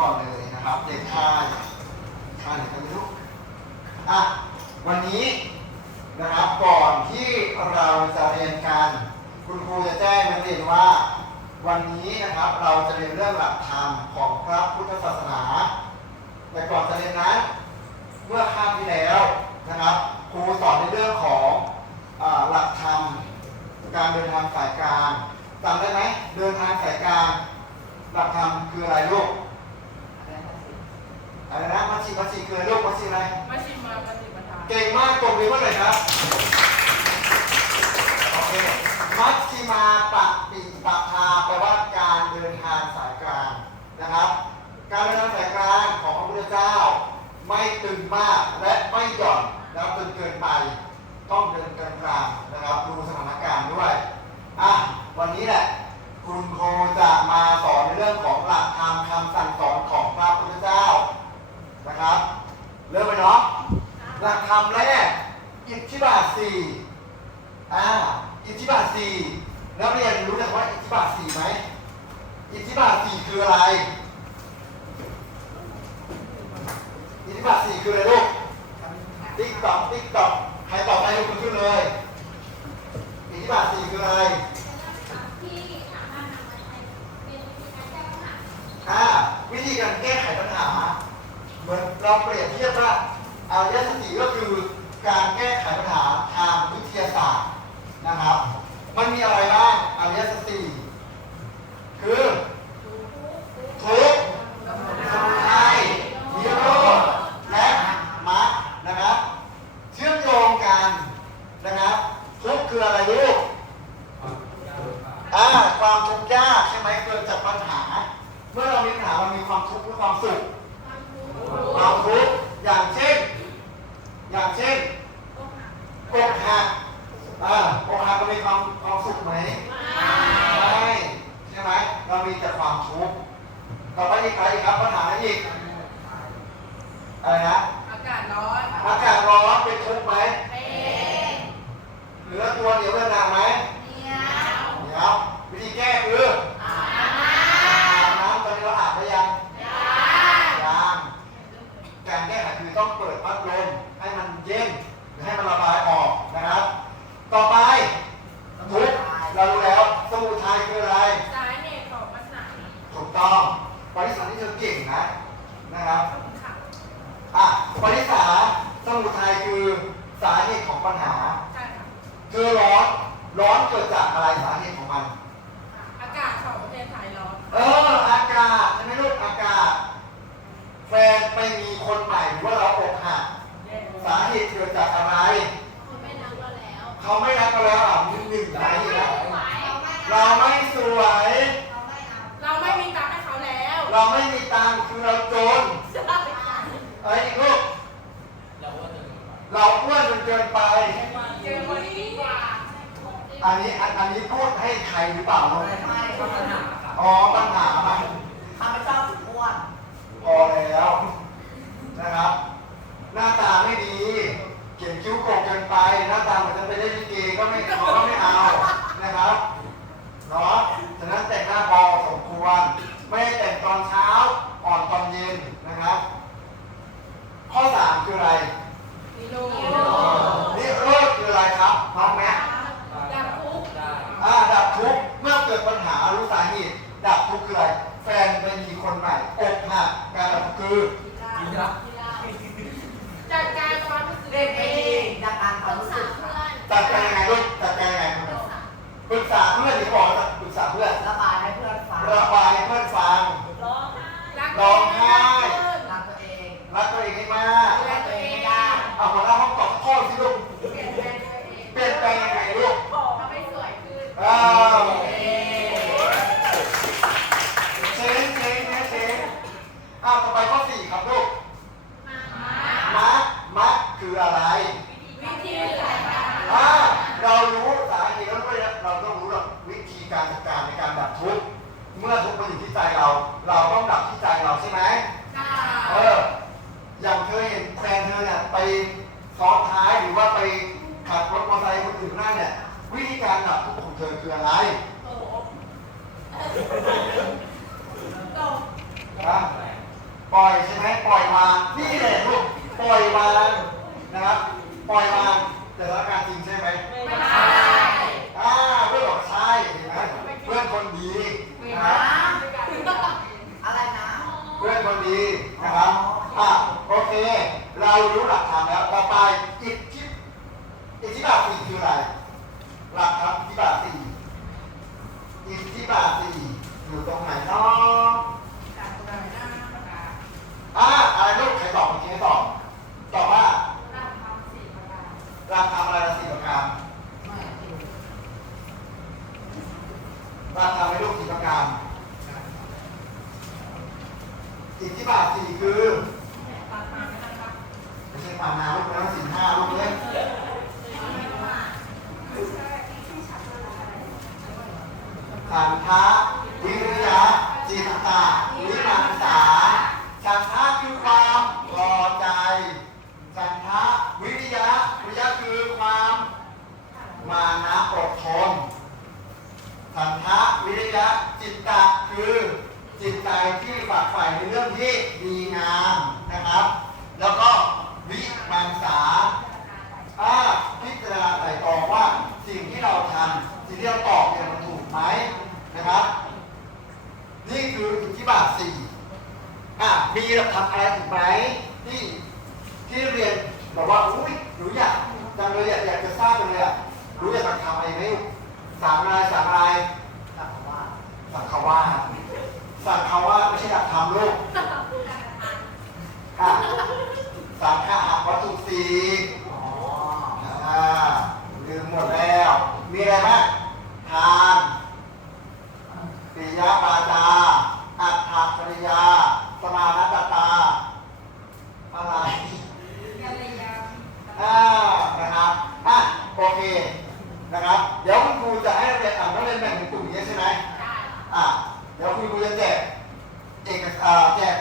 ก่อนเลยนะครับ เด็กชายชายไหนกันไม่รู้อะวันนี้นะครับก่อนที่เราจะเรียนกัน คุณครูจะแจ้งนักเรียนว่า วันนี้นะครับเราจะเรียนเรื่องหลักธรรมของพระพุทธศาสนา แต่ก่อนจะเรียนนั้นเมื่อคาบที่แล้วนะครับ ครูสอนในเรื่องของอหลักธรรมการเดินทางสายกลางจำได้ไหมเดินทางสายกลางหลักธรรมคืออะไรลูก อะไรนะมัชชิมัชชิคืออะไรลูกมัชชิอะไรมาชิมมาปฏิปทาเก่งมากตรงนี้เมื่อไหร่ครับโอเคมัชชิมาปฏิปทาแปลว่าการเดินทางสายกลางนะครับ การเดินทางสายกลางของพระพุทธเจ้า ไม่ตึงมากและไม่หย่อนแล้วตึงเกินไป ต้องเดินกลางๆนะครับ ดูสถานการณ์ด้วยอะวันนี้แหละคุณครูจะมาสอนในเรื่องของหลักธรรมคำสั่งสอนของพระพุทธเจ้า นะครับ เริ่มไปเนาะหลักธรรมแรก อิทธิบาทสี่อ่า อิทธิบาทสี่นักเรียนรู้จักว่าอิทธิบาทสี่ไหม อิทธิบาทสี่คืออะไร อิทธิบาทสี่คืออะไรลูก ติ๊กตอกติ๊กตอกใครตอบไปยกมือขึ้นเลย อิทธิบาทสี่คืออะไรอ่าวิธีการแก้ไขปัญหาเห มือนเราเปรียบเทียบว่าอารยสติก็คือการแก้ไขปัญหาทางวิทยาศาสตร์นะครับ มันมีอะไรบ้างอารยสติคือทุกข์สมุทัยนิโรธและมรรคนะครับ เชื่อมโยงกันนะครับทุกข์คืออะไรลูก อ่าความทุกข์ยากใช่ไหมเกิดจากปัญหา เมื่อเรามีปัญหามันมีความทุกข์หรือความสุขความทุกข์อย่างเช่น อย่างเช่นอกหักอ่าอกหักก็มีความความสุขไหมไม่ใช่ไหมเรามีแต่ความทุกข์ต่ อไปอีกอะไรอีกครับปัญหาอะไรอีกอะไรนะอากาศร้อนอากาศร้อนเป็นทุกข์ไหมเป็นเหลือตัวเหนียวเวลาไหมเหนียวเดี๋ยววิธีแก้คืออาบอาบน้ำตอนนี้เราอาบไปยังน้ยังการแก้ไขคือต้องเปิดพัดลมให้มันเย็นหรือให้มันระบายออกนะครับ ต่อไปทุกข์เรารู้แล้วสมุทัยคืออะไรำสาเหตุของปัญหาถูกต้อง ปริสาที่เธอเก่งนะนะครับค่ะอะปริสาสมุทัยคือสาเหตุของปัญหาใช่ค่ะเธอร้อนร้อนเกิดจากอะไรสาเหตุของมัน อากาศของประเทศไทยร้อนเอออากาศใช่ไหมลูกอากาศ แฟนไปมีคนใหม่หรือว่าเราอกหักสาเหตุเกิดจากอะไร เขาไม่รักเราแล้วอะมีหนึ่งสาเหตุแล้วเราไม่สวย เราไม่มีตังค์ให้เขาแล้ว เราไม่มีตังค์คือเราจนใช่อะไรอีกลูกเราอ้วนจนเกินไป เจอคนดีกว่าอันนี้อันอันนี้พูดให้ใครหรือเปล่าลูกไม่ก็ปัญหาครับอ๋อปัญหามันข้าพเจ้าสุดอ้วนพอแล้ว นะครับ หน้าตาไม่ดี เขียนคิ้วโกงเกินไป หน้าตาเหมือนจะไปเล่นลิเกก็ไม่เขาก็ไม่เอานะครับเนาะฉะนั้นแต่งหน้าพอสมควร ไม่ให้แต่งตอนเช้าอ่อนตอนเย็นนะครับ ข้อสามคืออะไรมีโลนิโรธคืออะไรครับน้องแม่ดับทุกข์อ่าดับทุกข์เมื่อเกิดปัญหารู้สาเหตุดับทุกข์คืออะไร แฟนไปมีคนใหม่อกหักการดับทุกข์คือจัดการความรู้สึกเด็กไม่ดีดังอันความรู้สึกจัดการยังไงลูกจัดการยังไงปรึกษาเพื่อนหรือบอกว่าปรึกษาเพื่อนระบายให้เพื่อนฟัง ระบายให้เพื่อนฟังรักร้องไห้ รักตัวเองรักตัวเองให้มากดูแลตัวเองได้เอาหัวหน้าห้องตอบข้อสิลูกเปลี่ยนแปลงตัวเองเปลี่ยนแปลงยังไงลูกทำให้สวยขึ้นอ้าวเชงเชงเชงเชงอ้าวต่อไปข้อสี่ครับลูกมักมักคืออะไร วิธีจัดการ อ่าเรารู้สาเหตุแล้วด้วยนะเราต้องรู้หลักวิธีการจัดการในการดับทุกข์เมื่อทุกข์มาอยู่ที่ใจเรา เราต้องดับที่ใจเราใช่ไหม ค่ะ เออ อย่างเธอเห็นแฟนเธอเนี่ยไปซ้อนท้ายหรือว่าไปขับรถมอเตอร์ไซค์คนอื่นนั่นเนี่ย วิธีการดับทุกข์ของเธอคืออะไร โอ้โห นะปล่อยใช่ไหมปล่อยวางนี่แหละลูกป ล่อยวางนะครับปล่อยวางแต่ละการจริงใช่ไหมไม่ใช่อ่าเพื่อนบอกใช่เห็นไหมเพื่อนคนดีนะครับอะไรนะเพื่อนคนดีนะครับอะโอเค เรารู้หลักฐานแล้วต่อไปอิทธิอิทธิบาทสี่คืออะไรหลักครับอิทธิบาทสี่อิทธิบาทสี่อยู่ตรงไหนเนาะอ่าอะไรลูกใครตอบเมื่อกี้ใครตอบ ตอบว่าหลักทำอะไรละสี่ประการ ไม่จริง หลักทำให้ลูกสี่ประการอิทธิบาทสี่คือไม่ใช่ปานาลูกนะสี่ห้าลูกเลย ฉันทะวิริยะ จิตตะวิมังสาฉันทะคือความพอใจ ฉันทะวิริยะ วิริยะคือความมานะอดทน ฉันทะ วิริยะจิตตะคือจิตใจที่ฝักใฝ่ในเรื่องที่ดีงามนะครับ แล้วก็วิมังสาถ้าพิจารณาไตร่ตรองว่าสิ่งที่เราทำสิ่งที่เราตอบเนี่ยมันถูกไหมนะครับ นี่คืออิทธิบาทสี่อะมีหลักฐานอะไรถูกไหมที่ที่เรียนบอกว่าอุ้ยหนูอยากจังเลยอยากจะทราบจังเลยอะรู้อยากจะทำอะไรไหมสามอะไรสามรกลับ ว่าสักคำว่าสังขว่าไม่ใช่หลักธรรมลูกอะสังขารวัตถุสี่ อ๋อ อ่าลืมหมดแล้ว มีอะไรบ้างทานปิยปาจา อัตถปริยา สมานัตตา อะไร อ่า นะครับ อะ โอเค นะครับ เดี๋ยวคุณครูจะให้นักเรียนอ่านนักเรียนแบ่งเป็นกลุ่มอย่างนี้ใช่ไหม อะ เดี๋ยวคุณครูจะแจกเอกสารแจก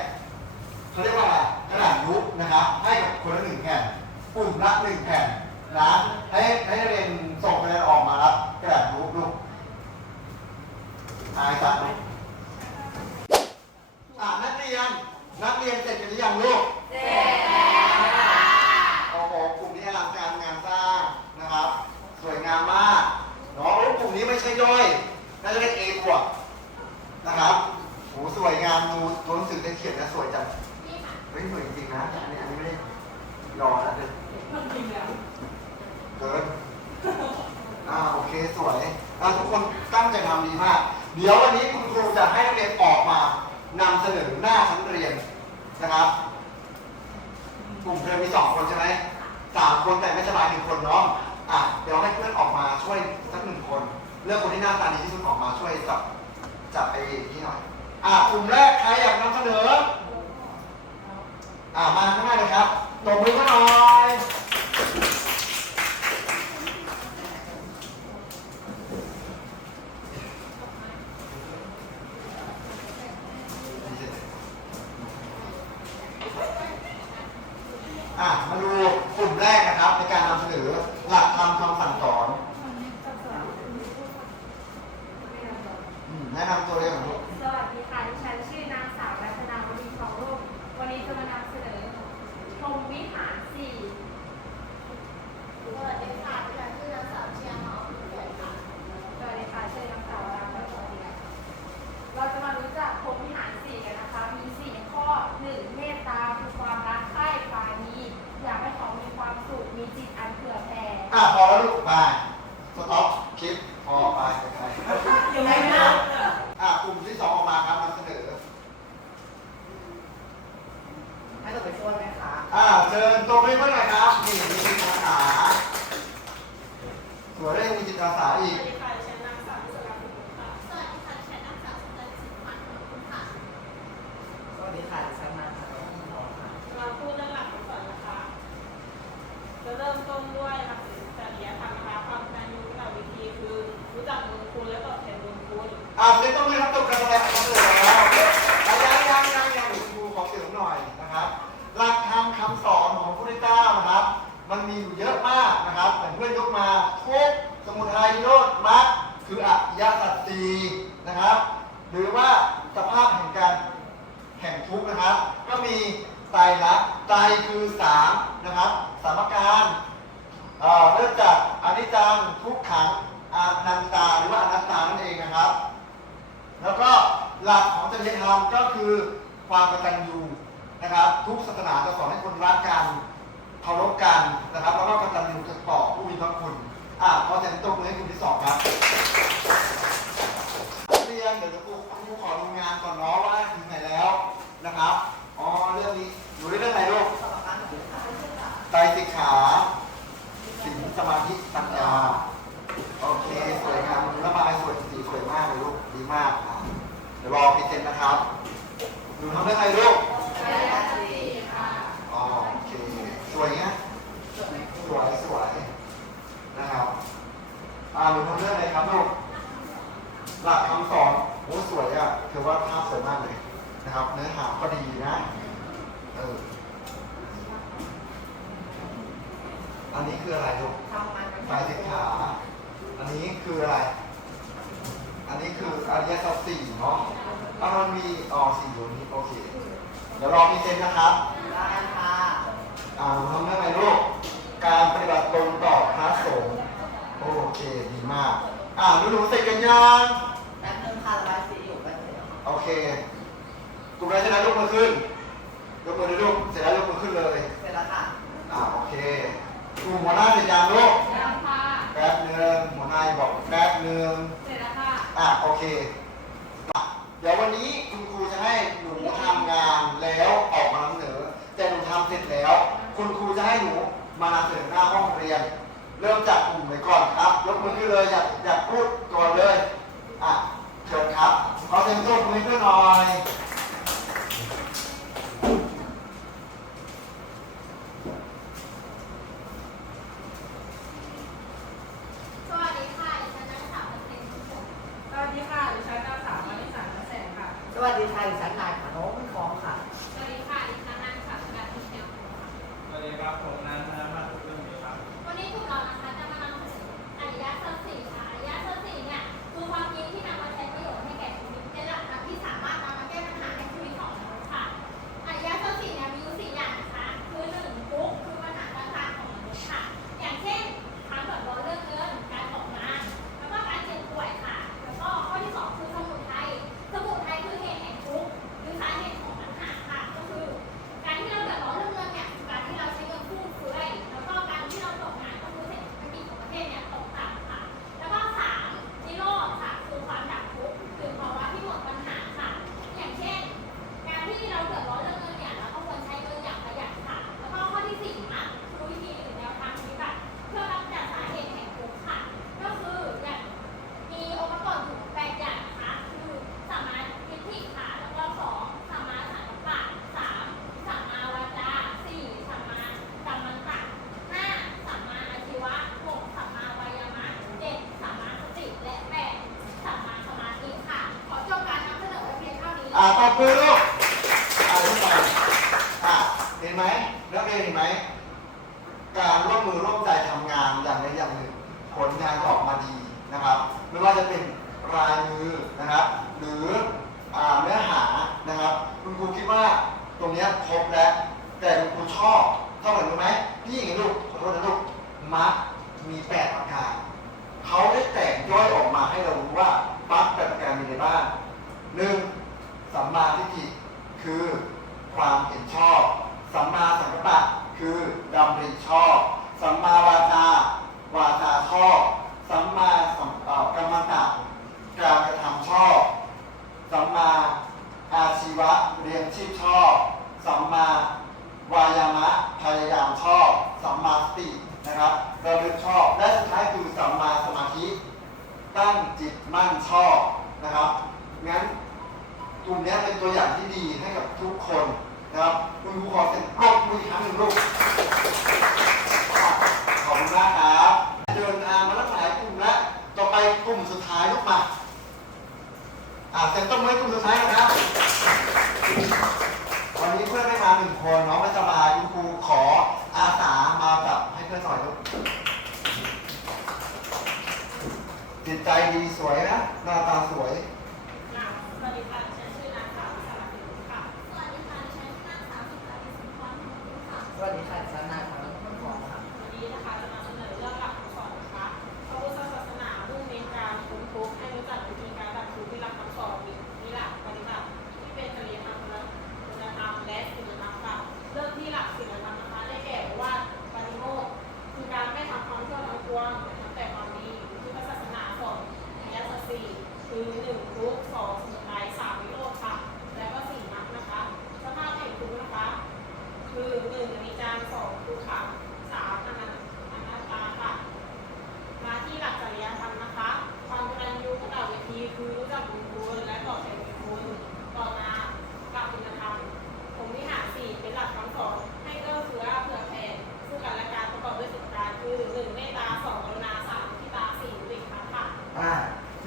เขาเรียกว่าอะไรกระดาษยุบนะครับ ให้กับ คนละหนึ่งแผ่นกลุ่มละหนึ่งแผ่นนะให้ให้นักเรียนส่งคะแนนออกมารับกระดาษยุบลูกอายจัดลูกอะนักเรียน นักเรียนเสร็จกันหรือยังลูกโอ้โหกลุ่มนี้อลังการงานสร้างนะครับ สวยงามมากเนาะแล้วกลุ่มนี้ไม่ใช่ย่อยน่าจะเรียกเอบวกนะครับโหสวยงามดูตัวหนังสือได้เขียนนะสวยจังเฮ้ยสวยจริงๆนะอันนี้อันนี้ไม่ได้ รอนะเด็กเกินอ่าโอเคสวยอ่าทุกคนตั้งใจทำดีมาก เดี๋ยววันนี้คุณครูจะให้นักเรียนออกมานำเสนอหน้าชั้นเรียนนะครับกลุ่มเธอมีสองคนใช่ไหมสามคนแต่ไม่สบายหนึ่งคนเนาะอะเดี๋ยวให้เพื่อนออกมาช่วยสักหนึ่งคนเลือกคนที่หน้าตาดีที่สุดออกมาช่วยจับจับไอ้นี่หน่อยอะกลุ่มแรกใครอยากนำเสนออะมาข้างหน้าเลยครับ ตบมือกันหน่อยอะ มาดูกลุ่มแรกนะครับในการนำเสนอหลักธรรมคำสั่งสอนอืมแนะนำตัวเลยของลูก สวัสดีค่ะ ดิฉันชื่อนางสาวรัตนาวดีทองรุ่งวันนี้จะมานำเสนอพรหมวิหารสี่ สวัสดีค่ะดิฉันชื่อนางสาวเชียร์หอมเกิดค่ะ สวัสดีค่ะชื่อนางสาวรามสวัสดีค่ะเราจะมารู้จักพรหมวิหารสี่กันนะคะ มีสี่ข้อหนึ่งเมตตาคือความรักใคร่ปราณีอยากให้เขามีความสุข มีจิตอันเผื่อแผ่ อะ พอแล้วลูกไป สต็อปคลิปพอไปไปอยู่ไหนนะอะกลุ่มที่สองออกมาครับนำเสนอให้ตัวไปช่วยไหมคะอ่าเชิญตัวไปเมื่อไหร่ครับนี่มีจิตอาสาสวยได้ยังมีจิตอาสาอีกสวัสดีค่ะดิฉันนางสาวสุรัตน์ค่ะสวัสดีค่ะดิฉันนางสาวสุนันท์สิทธิ์พันธ์ขอบคุณค่ะสวัสดีค่ะดิฉันนางสาวที่หอค่ะเราพูดเรื่องหลักของสอนนะคะจะเริ่มต้นด้วยหลักศี ลจริยธรรมนะคะความการยุติวิธีคือรู้จักบุญคุณและตอบแทนบุญคุณ อ่าเล่ต้องไม่รับตัวการแสดงคอนเสิร์ตแล้วยังยังยังยังหนูครูขอเสริมหน่อยนะครับ หลักธรรมคำสอนของพระพุทธเจ้านะครับ มันมีอยู่เยอะมากนะครับแต่เพื่อนยกมาทุกข์สมุทัยโรธมรรคคืออริยสัจสีนะครับ หรือว่าสภาพแห่งการแห่งทุกข์นะครับ ก็มีไตรลักษณ์ไตรคือสามนะครับสามการ เอ่อเริ่มจากอนิจจังทุกขังอนันตาหรือว่าอนัตตานั่นเองนะครับ แล้วก็หลักของจริยธรรมก็คือความกตัญญูนะครับ ทุกศาสนาจะสอนให้คนรักกันเคารพกันนะครับ แล้วก็กตัญญูต่อผู้มีพระคุณอะขอเสียงตบมือให้คุณที่สองครับเรียนเดี๋ยวจะครูครูขอดูงานก่อนเนาะว่าถึงไหนแล้วนะครับอ๋อเรื่องนี้อยู่ในเรื่องอะไรลูกไตรสิกขา สิงสมาธิปัญญาโอเค สวยงามระบายสวยสีสวยมากเลยลูก ดีมากอะเดี๋ยวรอพรีเซนต์นะครับหนูทำได้ไงลูกกายสติค่ะอ๋อโอเค สวยเงี้ยสวยสวยนะครับ อ่าหนูทำเรื่องอะไรครับลูก หลักคำสอนโอ้สวยอะถือว่าภาพสวยมากเลยนะครับ เนื้อหาก็ดีนะ เออ อันนี้คืออะไรลูกทำงานเป็นสายสิกขาอันนี้คืออะไร อันนี้คืออริยสัจสี่เนาะอะมันมีอ๋อสี่อยู่นี้โอเค เดี๋ยวรอพรีเซนต์นะครับ ได้ค่ะอ่าทำได้ไหมลูก การปฏิบัติตนต่อพระสงฆ์ โอเคดีมาก อ่าหนูหนูๆเสร็จกันยังแป๊บนึงค่ะระบายสีอยู่กันเดี๋ยวโอเค กลุ่มแรกชนะยกมือขึ้นยกมือเลยลูก เสร็จแล้วยกมือขึ้นเลย เสร็จแล้วค่ะ อ่าโอเค กลุ่มหัวหน้าเสร็จยังลูกยังค่ะแป๊บหนึ่งหัวหน้าบอกแป๊บหนึ่งเสร็จแล้วค่ะอะโอเคอะเดี๋ยววันนี้คุณครูจะให้หนูทำงานแล้วออกมานำเสนอ แต่หนูทำเสร็จแล้ว คุณครูจะให้หนูมานำเสนอหน้าห้องเรียน เริ่มจากกลุ่มไหนก่อนครับยกมือขึ้นเลยอยากอยากพูดก่อนเลยอะเชิญครับขอเสียงปรบมือให้เพื่อนหน่อย เรียนเห็นไหม การร่วมมือร่วมใจทำงานอย่างใดอย่างหนึ่ง ผลงานก็ออกมาดีนะครับ ไม่ว่าจะเป็นรายมือนะครับ หรือเนื้อหานะครับ คุณครูคิดว่าตรงนี้ครบแล้ว แต่คุณครูชอบชอบเหมือนรู้ไหมพี่หญิงลูกขอโทษนะลูกมักมีแปดประการเขาได้แตกย่อยออกมาให้เรารู้ว่ามักแปดประการมีอะไรบ้างหนึ่งสัมมาทิฏฐิคือความเห็นชอบ สัมมาสังกัปปะคือดำริชอบ สัมมาวาจาวาจาชอบ สัมมาสัมกรรมตะการกระทำชอบ สัมมาอาชีวะเรียนชีพชอบ สัมมาวายามะพยายามชอบ สัมมาสตินะครับระลึกชอบและสุดท้ายคือสัมมาสมาธิตั้งจิตมั่นชอบนะครับงั้นกลุ่มนี้เป็นตัวอย่างที่ดีให้กับทุกคน นะครับคุณครูขอเซ็นปรบมืออีกครั้งหนึ่งลูกขอบคุณมากครับ เดินทางมาแล้วหลายกลุ่มแล้ว ต่อไปกลุ่มสุดท้ายลูกมา อ่าเซ็นต้นไม้กลุ่มสุดท้ายนะครับ วันนี้เพื่อนไม่มาหนึ่งคนน้องไม่สบายคุณครูขออาสามาแบบให้เพื่อนหน่อยลูกจิตใจดีสวยนะ หน้าตาสวย สวั รู้จักบุญคุณและตอบแทนบุญคุณต่อมากับคุณธรรมผมวิหารสี่เป็นหลักคำสอนให้เกื้อเฟื้อเผื่อแผ่ซึ่งกันและกันประกอบด้วยสิบประการคือหนึ่งเมตตาสองกรุณาสามมุทิตาสี่อุเบกขาค่ะ อ่า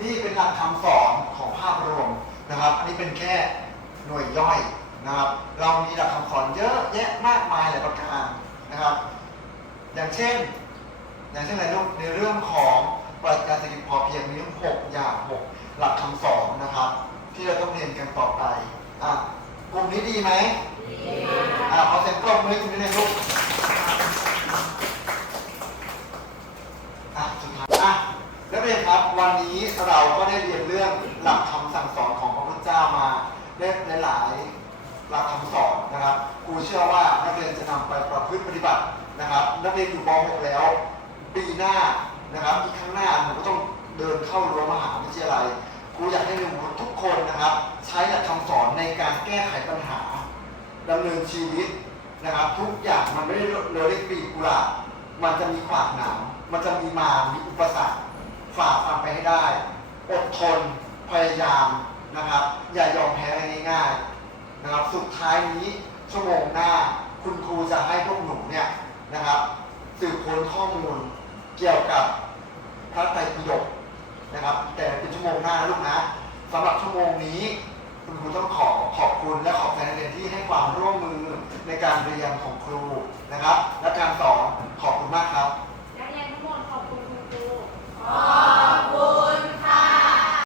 นี่เป็นหลักคำสอนของภาพรวมนะครับ อันนี้เป็นแค่หน่วยย่อยนะครับ เรามีหลักคำสอนเยอะแยะมากมายหลายประการนะครับ อย่างเช่น อย่างเช่นในเรื่องในเรื่องของปรัชญาเศรษฐกิจพอเพียงมีทั้งหกอย่างหกหลักคำสอนนะครับ ที่เราต้องเรียนกันต่อไปอะกลุ่มนี้ดีไหมดีอะขอเสียงปรบมือให้กลุ่มนี้เลยลูกอะสุดท้ายอะนักเรียนครับ วันนี้เราก็ได้เรียนเรื่องหลักคำสั่งสอนของพระพุทธเจ้ามาได้หลายๆหลักคำสอนนะครับครูเชื่อว่านักเรียนจะนำไปประพฤติปฏิบัตินะครับ นักเรียนอยู่ม .6 แล้ว ปีหน้านะครับอีกข้างหน้าหนูก็ต้องเดินเข้ารั้วมหาวิทยาลัยครูอยากให้หนูทุกคนนะครับ ใช้หลักคำสอนในการแก้ไขปัญหาดำเนินชีวิตนะครับ ทุกอย่างมันไม่ได้เลอเล็กปีกุหลาบมันจะมีขวากหนามมันจะมีมา มีอุปสรรค ฝ่าฟันไปให้ได้ อดทนพยายามนะครับ อย่ายอมแพ้ง่ายๆนะครับสุดท้ายนี้ชั่วโมงหน้า คุณครูจะให้พวกหนูเนี่ยนะครับ สืบค้นข้อมูลเกี่ยวกับพระไตรปิฎกนะครับ แต่เป็นชั่วโมงหน้านะลูกนะสำหรับชั่วโมงนี้คุณครูต้องขอขอบคุณและขอบใจนักเรียนที่ให้ความร่วมมือในการเรียนของครูนะครับ และการสอนขอบคุณมากครับ นั